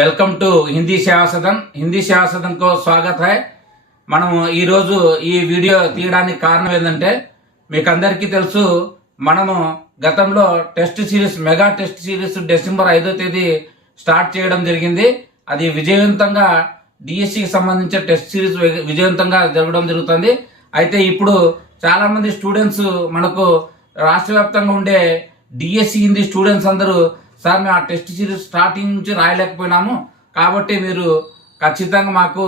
Welcome to Hindi सेवा सदन को स्वागत है। మనం ఈ రోజు ఈ వీడియో తీయడానికి కారణం ఏంటంటే మీకు అందరికీ తెలుసు మనము గతంలో test series mega test series December 5వ తేదీ స్టార్ట్ చేయడం జరిగింది। అది విజయవంతంగా డిఎస్సి కి సంబంధించిన టెస్ట్ సిరీస్ విజయవంతంగా జరగడం జరుగుతుంది। అయితే ఇప్పుడు చాలా మంది స్టూడెంట్స్ మనకు రాష్ట్రవ్యాప్తంగా ఉండే డిఎస్సి హిందీ స్టూడెంట్స్ అందరూ సార్ మేము ఆ టెస్ట్ సిరీస్ స్టార్టింగ్ నుంచి రాయలేకపోయినాము కాబట్టి మీరు ఖచ్చితంగా మాకు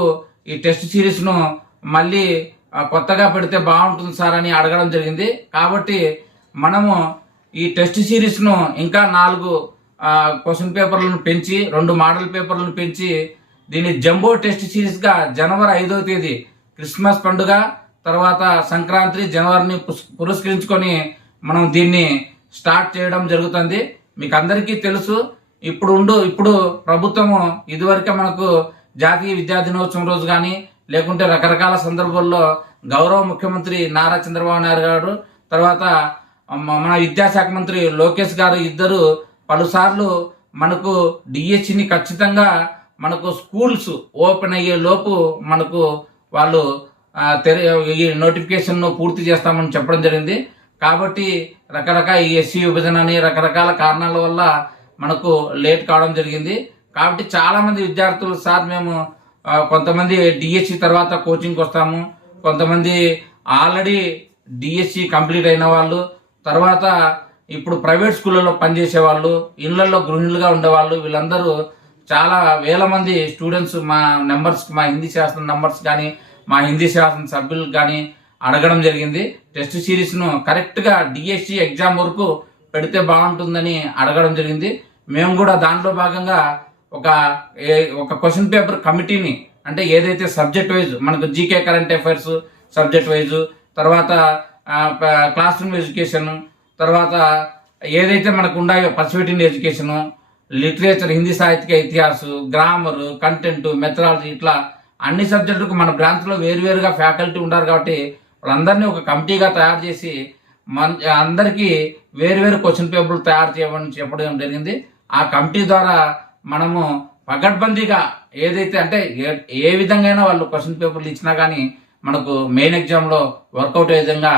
ఈ టెస్ట్ సిరీస్ను మళ్ళీ కొత్తగా పెడితే బాగుంటుంది సార్ అని అడగడం జరిగింది। కాబట్టి మనము ఈ టెస్ట్ సిరీస్ను ఇంకా 4 క్వశ్చన్ పేపర్లను పెంచి 2 మోడల్ పేపర్లను పెంచి దీన్ని జంబో టెస్ట్ సిరీస్గా జనవరి 5వ తేదీ క్రిస్మస్ పండుగ తర్వాత సంక్రాంతి జనవరిని పురస్కరించుకొని మనం దీన్ని స్టార్ట్ చేయడం జరుగుతుంది। మీకు అందరికీ తెలుసు ఇప్పుడు ప్రభుత్వము ఇదివరకే మనకు జాతీయ విద్యా దినోత్సవం రోజు కానీ లేకుంటే రకరకాల సందర్భాల్లో గౌరవ ముఖ్యమంత్రి నారా చంద్రబాబు నాయుడు గారు తర్వాత మన విద్యాశాఖ మంత్రి లోకేష్ గారు ఇద్దరు పలుసార్లు మనకు డిఎస్సిని ఖచ్చితంగా మనకు స్కూల్స్ ఓపెన్ అయ్యే లోపు మనకు వాళ్ళు ఈ నోటిఫికేషన్ను పూర్తి చేస్తామని చెప్పడం జరిగింది। కాబట్టి రకరకాల ఈ ఎస్సీ విభజన అని రకరకాల కారణాల వల్ల మనకు లేట్ కావడం జరిగింది। కాబట్టి చాలా మంది విద్యార్థులు సార్ మేము కొంతమంది డిఎస్సి తర్వాత కోచింగ్కి వస్తాము, కొంతమంది ఆల్రెడీ డిఎస్సి కంప్లీట్ అయిన వాళ్ళు తర్వాత ఇప్పుడు ప్రైవేట్ స్కూళ్ళలో పనిచేసే వాళ్ళు ఇళ్లలో గృహిణులుగా ఉండేవాళ్ళు వీళ్ళందరూ చాలా వేల మంది స్టూడెంట్స్ మా హిందీ శాస్త్రం నంబర్స్ కానీ మా హిందీ శాస్త్రం సభ్యులు కానీ అడగడం జరిగింది। టెస్ట్ సిరీస్ను కరెక్ట్గా డిఎస్సి ఎగ్జామ్ వరకు పెడితే బాగుంటుందని అడగడం జరిగింది। మేము కూడా దాంట్లో భాగంగా ఒక క్వశ్చన్ పేపర్ కమిటీని అంటే ఏదైతే సబ్జెక్ట్ వైజ్ మనకు GK current affairs subject wise తర్వాత క్లాస్ రూమ్ ఎడ్యుకేషన్ తర్వాత ఏదైతే మనకు ఉన్నాయో పర్సువేటివ్ ఎడ్యుకేషను లిటరేచర్ హిందీ సాహిత్య ఇతిహాసు గ్రామర్ కంటెంట్ మెథడాలజీ ఇట్లా అన్ని సబ్జెక్టులకు మన బ్రాంచ్లో వేరువేరుగా ఫ్యాకల్టీ ఉన్నారు కాబట్టి వాళ్ళందరినీ ఒక కమిటీగా తయారు చేసి అందరికీ వేరువేరు క్వశ్చన్ పేపర్లు తయారు చేయమని చెప్పడం జరిగింది। ఆ కమిటీ ద్వారా మనము పకడ్బందీగా ఏదైతే అంటే ఏ విధంగా వాళ్ళు క్వశ్చన్ పేపర్లు ఇచ్చినా కానీ మనకు మెయిన్ ఎగ్జామ్లో వర్కౌట్ అయ్యే విధంగా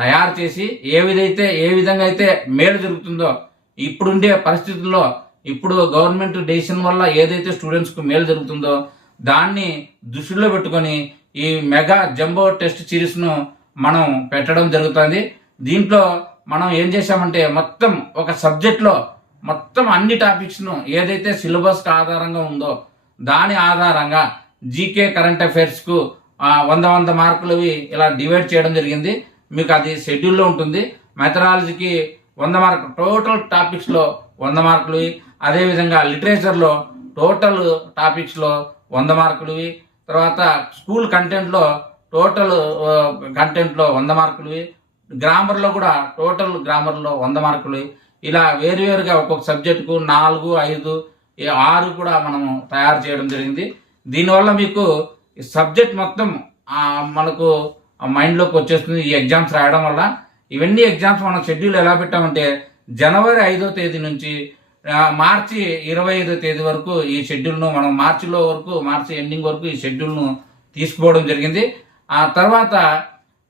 తయారు చేసి ఏ విధంగా అయితే మేలు జరుగుతుందో ఇప్పుడుండే పరిస్థితుల్లో ఇప్పుడు గవర్నమెంట్ డెసిషన్ వల్ల ఏదైతే స్టూడెంట్స్కు మేలు జరుగుతుందో దాన్ని దృష్టిలో పెట్టుకొని ఈ మెగా జంబో టెస్ట్ సిరీస్ను మనం పెట్టడం జరుగుతుంది। దీంట్లో మనం ఏం చేశామంటే మొత్తం ఒక సబ్జెక్ట్లో మొత్తం అన్ని టాపిక్స్ను ఏదైతే సిలబస్కి ఆధారంగా ఉందో దాని ఆధారంగా జీకే కరెంట్ అఫైర్స్కు 100 మార్కులవి ఇలా డివైడ్ చేయడం జరిగింది। మీకు అది షెడ్యూల్లో ఉంటుంది। మెథడాలజీకి 100 మార్కులు టోటల్ టాపిక్స్లో 100 మార్కులవి అదేవిధంగా లిటరేచర్లో టోటల్ టాపిక్స్లో 100 మార్కులవి తర్వాత స్కూల్ కంటెంట్లో టోటల్ కంటెంట్లో 100 మార్కులవి గ్రామర్లో కూడా టోటల్ గ్రామర్లో 100 మార్కులు ఇలా వేరువేరుగా ఒక్కొక్క సబ్జెక్టుకు 4, 5, 6 కూడా మనము తయారు చేయడం జరిగింది। దీనివల్ల మీకు సబ్జెక్ట్ మొత్తం మనకు మైండ్లోకి వచ్చేస్తుంది ఈ ఎగ్జామ్స్ రాయడం వల్ల। ఇవన్నీ ఎగ్జామ్స్ మనం షెడ్యూల్ ఎలా పెట్టామంటే జనవరి 5వ తేదీ నుంచి మార్చి 25వ తేదీ వరకు ఈ షెడ్యూల్ను మనం మార్చి ఎండింగ్ వరకు ఈ షెడ్యూల్ను తీసుకోవడం జరిగింది। ఆ తర్వాత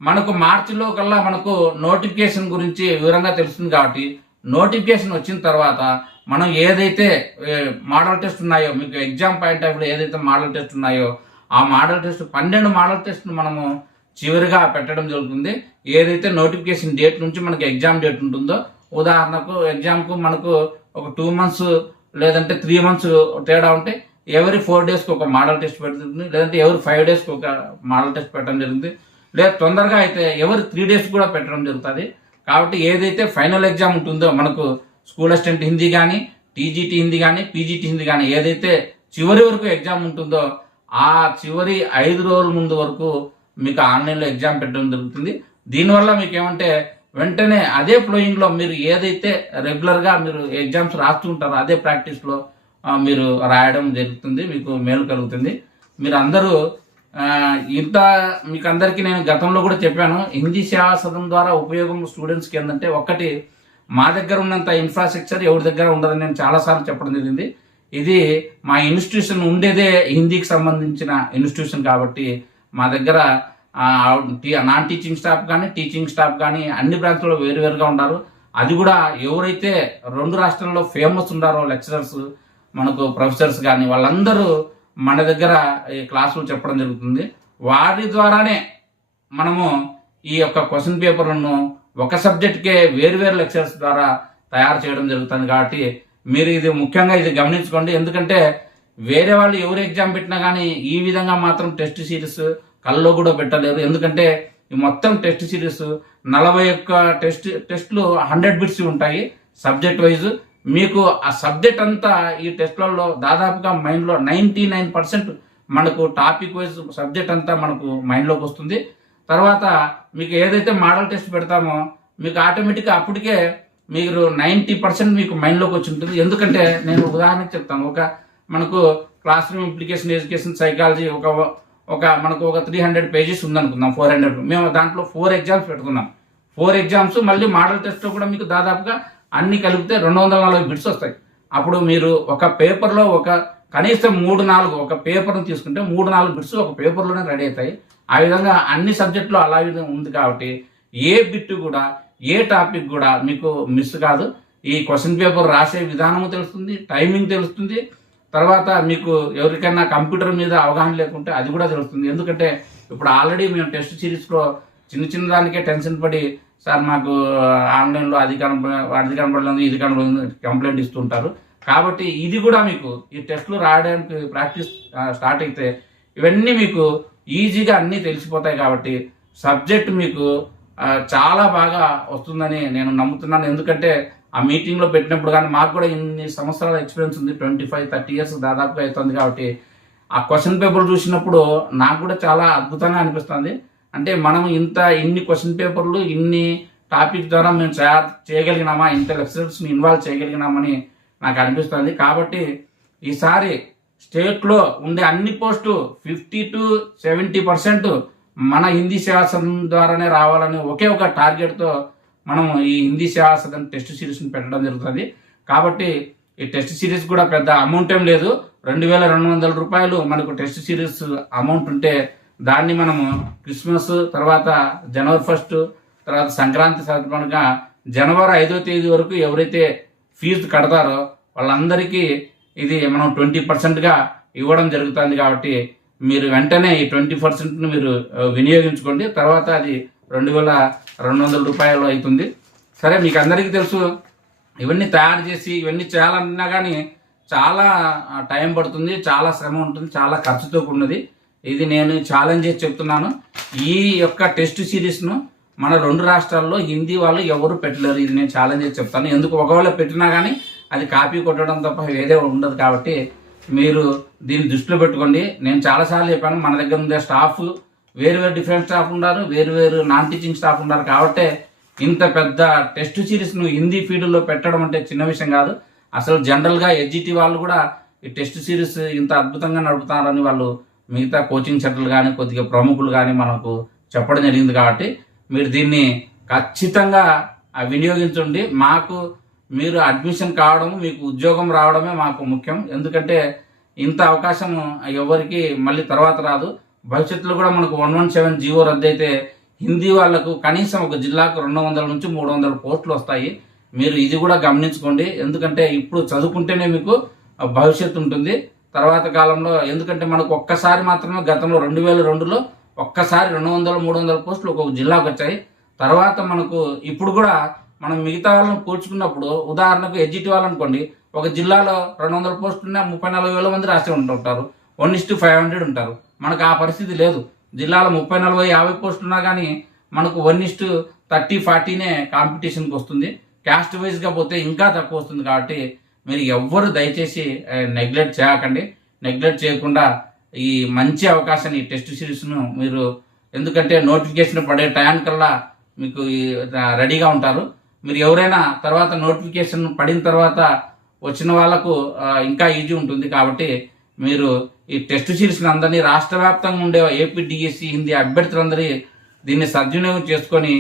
మనకు మార్చిలో కల్లా మనకు నోటిఫికేషన్ గురించి వివరంగా తెలుస్తుంది కాబట్టి నోటిఫికేషన్ వచ్చిన తర్వాత మనం ఏదైతే మోడల్ టెస్ట్ ఉన్నాయో మీకు ఎగ్జామ్ పాయింట్ ఆఫ్ వ్యూ ఏదైతే మోడల్ టెస్ట్ ఉన్నాయో ఆ మోడల్ టెస్ట్ 12 మోడల్ టెస్ట్ను మనము చివరిగా పెట్టడం జరుగుతుంది। ఏదైతే నోటిఫికేషన్ డేట్ నుంచి మనకి ఎగ్జామ్ డేట్ ఉంటుందో ఉదాహరణకు ఎగ్జామ్కు మనకు ఒక 2 మంత్స్ లేదంటే 3 మంత్స్ తేడా ఉంటే ఎవరి 4 డేస్కి ఒక మోడల్ టెస్ట్ పెడుతుంది లేదంటే ఎవరి 5 డేస్కి ఒక మోడల్ టెస్ట్ పెట్టడం జరుగుతుంది లేదా తొందరగా అయితే ఎవరి 3 డేస్ కూడా పెట్టడం జరుగుతుంది। కాబట్టి ఏదైతే ఫైనల్ ఎగ్జామ్ ఉంటుందో మనకు స్కూల్ అసిస్టెంట్ హిందీ కానీ టీజీటీ హిందీ కానీ పీజీటీ హిందీ కానీ ఏదైతే చివరి వరకు ఎగ్జామ్ ఉంటుందో ఆ చివరి 5 రోజుల ముందు వరకు మీకు ఆన్లైన్లో ఎగ్జామ్ పెట్టడం జరుగుతుంది। దీనివల్ల మీకు ఏమంటే వెంటనే అదే ఫ్లోయింగ్లో మీరు ఏదైతే రెగ్యులర్గా మీరు ఎగ్జామ్స్ రాస్తూ ఉంటారో అదే ప్రాక్టీస్లో మీరు రాయడం జరుగుతుంది, మీకు మేలు కలుగుతుంది। మీరు అందరూ మీకు అందరికీ నేను గతంలో కూడా చెప్పాను హిందీ సేవా సదన్ ద్వారా ఉపయోగం స్టూడెంట్స్కి ఏంటంటే ఒకటి మా దగ్గర ఉన్నంత ఇన్ఫ్రాస్ట్రక్చర్ ఎవరి దగ్గర ఉండదని నేను చాలాసార్లు చెప్పడం జరిగింది। ఇది మా ఇన్స్టిట్యూషన్ ఉండేదే హిందీకి సంబంధించిన ఇన్స్టిట్యూషన్ కాబట్టి మా దగ్గర నాన్ టీచింగ్ స్టాఫ్ కానీ టీచింగ్ స్టాఫ్ కానీ అన్ని బ్రాంచ్లో వేరువేరుగా ఉన్నారు. అది కూడా ఎవరైతే 2 రాష్ట్రాల్లో ఫేమస్ ఉన్నారో లెక్చరర్స్, మనకు ప్రొఫెసర్స్ కానీ వాళ్ళందరూ మన దగ్గర ఈ క్లాసులు చెప్పడం జరుగుతుంది. వారి ద్వారానే మనము ఈ యొక్క క్వశ్చన్ పేపర్లను ఒక సబ్జెక్ట్కే వేరువేరు లెక్చర్స్ ద్వారా తయారు చేయడం జరుగుతుంది. కాబట్టి మీరు ఇది ముఖ్యంగా ఇది గమనించుకోండి. ఎందుకంటే వేరే వాళ్ళు ఎవరు ఎగ్జామ్ పెట్టినా కానీ ఈ విధంగా మాత్రం టెస్ట్ సిరీస్ కల్లో కూడా పెట్టలేరు. ఎందుకంటే ఈ మొత్తం టెస్ట్ సిరీస్ 41 టెస్ట్లు 100 బిట్స్ ఉంటాయి సబ్జెక్ట్ వైజ్. మీకు ఆ సబ్జెక్ట్ అంతా ఈ టెస్ట్లలో దాదాపుగా మైండ్లో 99% మనకు టాపిక్ వైజ్ సబ్జెక్ట్ అంతా మనకు మైండ్లోకి వస్తుంది. తర్వాత మీకు ఏదైతే మోడల్ టెస్ట్ పెడతామో మీకు ఆటోమేటిక్గా అప్పటికే మీరు 90% మీకు మైండ్లోకి వచ్చి ఉంటుంది. ఎందుకంటే నేను ఉదాహరణకు చెప్తాను. మనకు class room implication education psychology మనకు ఒక 300 పేజెస్ ఉందనుకుందాం, 400. మేము దాంట్లో 4 ఎగ్జామ్స్ పెట్టుకున్నాం. 4 ఎగ్జామ్స్ మళ్ళీ మోడల్ టెస్ట్లో కూడా మీకు దాదాపుగా అన్ని కలిపితే 240 బిట్స్ వస్తాయి. అప్పుడు మీరు ఒక పేపర్లో కనీసం 3-4 ఒక పేపర్ను తీసుకుంటే 3-4 బిట్స్ ఒక పేపర్లోనే రెడీ అవుతాయి. ఆ విధంగా అన్ని సబ్జెక్టులో అలా ఉంది కాబట్టి ఏ బిట్ కూడా ఏ టాపిక్ కూడా మీకు మిస్ కాదు. ఈ క్వశ్చన్ పేపర్ రాసే విధానము తెలుస్తుంది, టైమింగ్ తెలుస్తుంది. తర్వాత మీకు ఎవరికైనా కంప్యూటర్ మీద అవగాహన లేకుంటే అది కూడా తెలుస్తుంది. ఎందుకంటే ఇప్పుడు ఆల్రెడీ మేము టెస్ట్ సిరీస్లో చిన్న దానికే టెన్షన్ పడి సార్ మాకు ఆన్లైన్లో అది కనపడలేదు ఇది కనపడలేదు కంప్లైంట్ ఇస్తుంటారు. కాబట్టి ఇది కూడా మీకు ఈ టెస్ట్లు రాయడానికి ప్రాక్టీస్ స్టార్ట్ అయితే ఇవన్నీ మీకు ఈజీగా అన్నీ తెలిసిపోతాయి. కాబట్టి సబ్జెక్ట్ మీకు చాలా బాగా వస్తుందని నేను నమ్ముతున్నాను. ఎందుకంటే ఆ మీటింగ్లో పెట్టినప్పుడు కానీ మాకు కూడా ఇన్ని సంవత్సరాల ఎక్స్పీరియన్స్ ఉంది, 25-30 ఇయర్స్ దాదాపుగా అవుతుంది. కాబట్టి ఆ క్వశ్చన్ పేపర్ చూసినప్పుడు నాకు కూడా చాలా అద్భుతంగా అనిపిస్తుంది. అంటే మనం ఇన్ని క్వశ్చన్ పేపర్లు ఇన్ని టాపిక్ ద్వారా మేము చేయగలిగినామా, ఇంత లెక్చరర్స్ని ఇన్వాల్వ్ చేయగలిగినామని నాకు అనిపిస్తుంది. కాబట్టి ఈసారి స్టేట్లో ఉండే అన్ని పోస్టు 50-70% మన హిందీ సేవా సదన్ ద్వారానే రావాలని ఒకే ఒక టార్గెట్తో మనం ఈ హిందీ సేవా సదన్ టెస్ట్ సిరీస్ని పెట్టడం జరుగుతుంది. కాబట్టి ఈ టెస్ట్ సిరీస్ కూడా పెద్ద అమౌంట్ ఏం లేదు, 2200 రూపాయలు మనకు టెస్ట్ సిరీస్ అమౌంట్ ఉంటే దాన్ని మనము క్రిస్మస్ తర్వాత జనవరి 1 తర్వాత సంక్రాంతి సందర్భంగా జనవరి 5వ తేదీ వరకు ఎవరైతే ఫీజు కడతారో వాళ్ళందరికీ ఇది మనం 20%గా ఇవ్వడం జరుగుతుంది. కాబట్టి మీరు వెంటనే ఈ 20%ను మీరు వినియోగించుకోండి. తర్వాత అది 2200 రూపాయలు అవుతుంది. సరే, మీకు అందరికీ తెలుసు ఇవన్నీ తయారు చేసి ఇవన్నీ చేయాలన్నా కానీ చాలా టైం పడుతుంది, చాలా శ్రమ ఉంటుంది, చాలా ఖర్చుతో కూడినది. ఇది నేను ఛాలెంజ్ చేసి చెప్తున్నాను. ఈ యొక్క టెస్ట్ సిరీస్ను మన 2 రాష్ట్రాల్లో హిందీ వాళ్ళు ఎవరు పెట్టలేరు. ఇది నేను ఛాలెంజ్ చేసి చెప్తాను. ఎందుకు ఒకవేళ పెట్టినా కానీ అది కాపీ కొట్టడం తప్ప వేరే ఉండదు. కాబట్టి మీరు దీన్ని దృష్టిలో పెట్టుకోండి. నేను చాలాసార్లు చెప్పాను, మన దగ్గర ఉండే స్టాఫ్ వేరు డిఫరెంట్ స్టాఫ్ ఉన్నారు, వేరు నాన్ టీచింగ్ స్టాఫ్ ఉన్నారు. కాబట్టి ఇంత పెద్ద టెస్ట్ సిరీస్ను హిందీ ఫీల్డ్లో పెట్టడం అంటే చిన్న విషయం కాదు. అసలు జనరల్గా ఎడ్జిటి వాళ్ళు కూడా ఈ టెస్ట్ సిరీస్ ఇంత అద్భుతంగా నడుపుతారని వాళ్ళు మిగతా కోచింగ్ సెంటర్లు కానీ కొద్దిగా ప్రముఖులు కానీ మనకు చెప్పడం జరిగింది. కాబట్టి మీరు దీన్ని ఖచ్చితంగా వినియోగించండి. మీరు అడ్మిషన్ కావడం, మీకు ఉద్యోగం రావడమే మాకు ముఖ్యం. ఎందుకంటే ఇంత అవకాశం ఎవరికి మళ్ళీ తర్వాత రాదు. భవిష్యత్తులో కూడా మనకు 117 జీవో రద్దు అయితే హిందీ వాళ్లకు కనీసం ఒక జిల్లాకు 200 నుంచి 300 పోస్టులు వస్తాయి. మీరు ఇది కూడా గమనించుకోండి. ఎందుకంటే ఇప్పుడు చదువుకుంటేనే మీకు భవిష్యత్తు ఉంటుంది తర్వాత కాలంలో. ఎందుకంటే మనకు ఒక్కసారి మాత్రమే గతంలో 2002లో ఒక్కసారి 200-300 పోస్టులు ఒక్కొక్క జిల్లాకు వచ్చాయి. తర్వాత మనకు ఇప్పుడు కూడా మనం మిగతా వాళ్ళని పోల్చుకున్నప్పుడు ఉదాహరణకు ఎడ్జిటి వాళ్ళు అనుకోండి, ఒక జిల్లాలో 200 పోస్టులు ఉన్నా 30-40 మంది రాసి ఉంటారు, 1:500 ఉంటారు. మనకు ఆ పరిస్థితి లేదు. జిల్లాలో 30-40-50 పోస్టులు ఉన్నా కానీ మనకు 1:30-40నే కాంపిటీషన్కి వస్తుంది. క్యాస్ట్ వైజ్గా పోతే ఇంకా తక్కువ వస్తుంది. కాబట్టి మీరు ఎవ్వరు దయచేసి నెగ్లెక్ట్ చేయకండి. నెగ్లెక్ట్ చేయకుండా ఈ మంచి అవకాశాన్ని ఈ టెస్ట్ సిరీస్ను మీరు, ఎందుకంటే నోటిఫికేషన్ పడే టైంకల్లా మీకు రెడీగా ఉంటారు. మీరు ఎవరైనా తర్వాత నోటిఫికేషన్ పడిన తర్వాత వచ్చిన వాళ్ళకు ఇంకా ఈజీ ఉంటుంది. కాబట్టి మీరు ఈ టెస్ట్ సిరీస్ని అందరినీ రాష్ట్ర వ్యాప్తంగా ఉండే ఏపీ డిఎస్సి హిందీ అభ్యర్థులందరి దీన్ని సద్వినియోగం చేసుకొని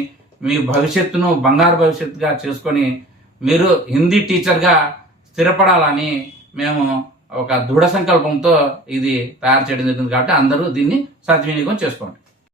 మీ భవిష్యత్తును బంగారు భవిష్యత్తుగా చేసుకొని మీరు హిందీ టీచర్గా స్థిరపడాలని మేము ఒక దృఢ సంకల్పంతో ఇది తయారు చేయడం జరిగింది కాబట్టి అందరూ దీన్ని సద్వినియోగం చేసుకోండి.